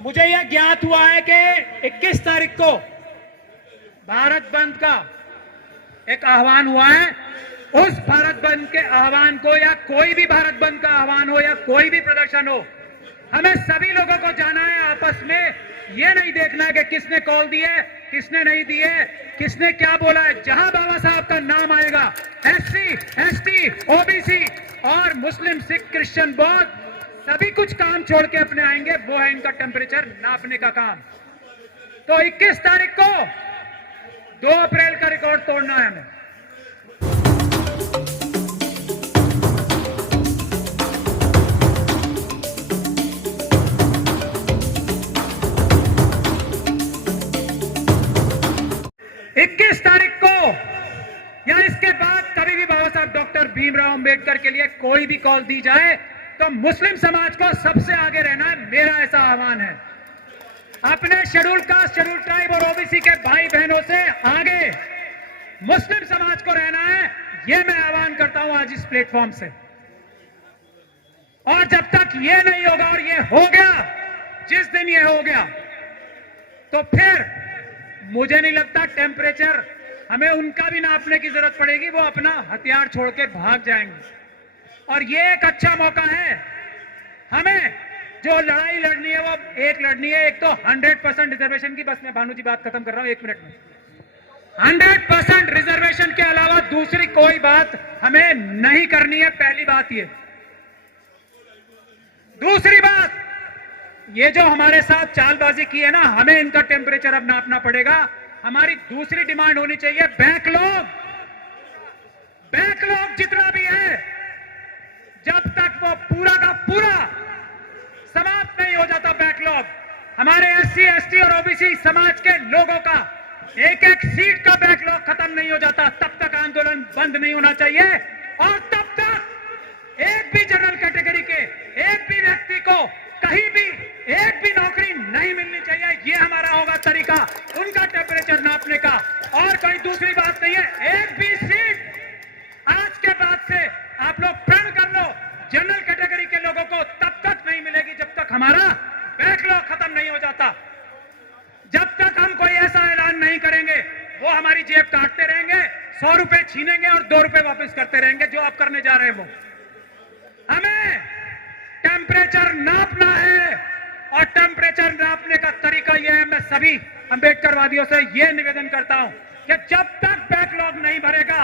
मुझे यह ज्ञात हुआ है कि 21 तारीख को भारत बंद का एक आह्वान हुआ है। उस भारत बंद के आह्वान को या कोई भी भारत बंद का आह्वान हो या कोई भी प्रदर्शन हो, हमें सभी लोगों को जाना है। आपस में ये नहीं देखना है कि किसने कॉल दी है, किसने नहीं दी है, किसने क्या बोला है। जहां बाबा साहब का नाम आएगा, SC, ST, OBC और मुस्लिम, सिख, क्रिश्चियन, बौद्ध सभी कुछ काम छोड़ के अपने आएंगे। वो है इनका टेम्परेचर नापने का काम। तो 21 तारीख को 2 अप्रैल का रिकॉर्ड तोड़ना है हमें। तारीख को या इसके बाद कभी भी बाबा साहब डॉक्टर भीमराव अंबेडकर के लिए कोई भी कॉल दी जाए तो मुस्लिम समाज को सबसे आगे रहना है। मेरा ऐसा आह्वान है। अपने शेड्यूल कास्ट, शेड्यूल ट्राइब और OBC के भाई बहनों से आगे मुस्लिम समाज को रहना है। यह मैं आह्वान करता हूं आज इस प्लेटफॉर्म से। और जब तक ये नहीं होगा, और ये हो गया, जिस दिन ये हो गया, तो फिर मुझे नहीं लगता टेम्परेचर हमें उनका भी नापने की जरूरत पड़ेगी। वो अपना हथियार छोड़ के भाग जाएंगे। और ये एक अच्छा मौका है। हमें जो लड़ाई लड़नी है वो एक लड़नी है। एक तो 100% रिजर्वेशन की, बस मैं भानु जी बात खत्म कर रहा हूं 1 मिनट में। 100% रिजर्वेशन के अलावा दूसरी कोई बात हमें नहीं करनी है। पहली बात ये। दूसरी बात, ये जो हमारे साथ चालबाजी की है ना, हमें इनका टेम्परेचर अब नापना पड़ेगा। हमारी दूसरी डिमांड होनी चाहिए बैकलॉग। बैकलॉग जितना भी है, जब तक वो पूरा का पूरा समाप्त नहीं हो जाता, बैकलॉग हमारे SC, ST और OBC समाज के लोगों का एक एक सीट का बैकलॉग खत्म नहीं हो जाता, तब तक आंदोलन बंद नहीं होना चाहिए। और तब तक एक भी जनरल कैटेगरी के एक भी व्यक्ति को कहीं भी एक भी नौकरी नहीं मिलनी चाहिए। ये हमारा होगा तरीका उनका टेम्परेचर नापने का। और कोई दूसरी बात नहीं है। एक भी सीट आज के बाद से आप लोग प्रण कर लो, जनरल कैटेगरी के लोगों को तब तक नहीं मिलेगी जब तक हमारा बैकलॉग खत्म नहीं हो जाता। जब तक हम कोई ऐसा ऐलान नहीं करेंगे, वो हमारी जेब काटते रहेंगे, 100 रुपए छीनेंगे और 2 रुपए वापस करते रहेंगे। जो आप करने जा रहे हैं वो हमें टेम्परेचर नापना है। और टेम्परेचर नापने का तरीका यह है। मैं सभी अंबेडकरवादियों से यह निवेदन करता हूं कि जब तक बैकलॉग नहीं भरेगा,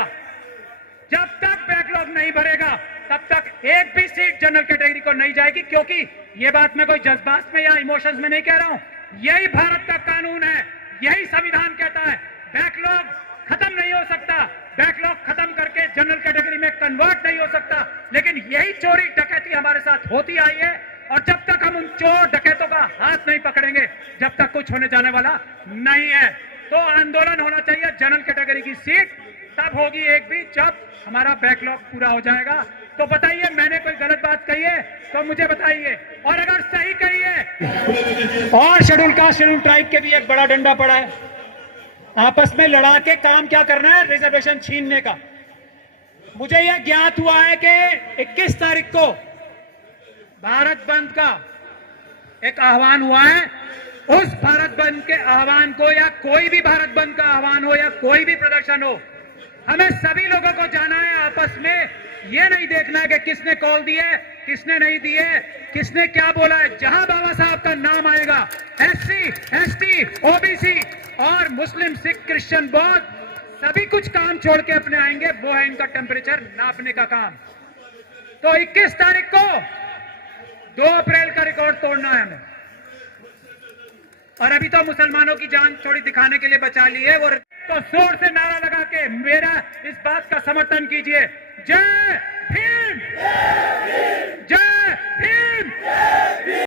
जब तक बैकलॉग नहीं भरेगा, तब तक एक भी सीट जनरल कैटेगरी को नहीं जाएगी। क्योंकि यह बात मैं कोई जज्बात में या इमोशंस में नहीं कह रहा हूं। यही भारत का कानून है, यही संविधान कहता है। बैकलॉग खत्म नहीं हो सकता, बैकलॉग खत्म करके जनरल कैटेगरी में कन्वर्ट नहीं हो सकता। लेकिन यही चोरी डकैती हमारे साथ होती आई है। और जब तक हम उन चोर डकैतों का हाथ नहीं पकड़ेंगे, जब तक कुछ होने जाने वाला नहीं है। तो आंदोलन होना चाहिए। जनरल कैटेगरी की सीट तब होगी एक भी जब हमारा बैकलॉग पूरा हो जाएगा। तो बताइए, मैंने कोई गलत बात कही है तो मुझे बताइए, और अगर सही कही है। और शेड्यूल कास्ट, शेड्यूल ट्राइब के भी एक बड़ा डंडा पड़ा है। आपस में लड़ा के काम क्या करना है, रिजर्वेशन छीनने का। मुझे यह ज्ञात हुआ है कि 21 तारीख को भारत बंद का एक आह्वान हुआ है। उस भारत बंद के आह्वान को या कोई भी भारत बंद का आह्वान हो या कोई भी प्रदर्शन हो, हमें सभी लोगों को जाना है। आपस में यह नहीं देखना है कि किसने कॉल दी है, किसने नहीं दी है, किसने क्या बोला है। जहां बाबा साहब का नाम आएगा, SC, ST, OBC और मुस्लिम, सिख, क्रिश्चियन, बौद्ध सभी कुछ काम छोड़ के अपने आएंगे। वो है इनका टेम्परेचर नापने का काम। तो 21 तारीख को 2 अप्रैल का रिकॉर्ड तोड़ना है हमें। और अभी तो मुसलमानों की जान थोड़ी दिखाने के लिए बचा ली है। वो तो जोर से नारा लगा के मेरा इस बात का समर्थन कीजिए, जय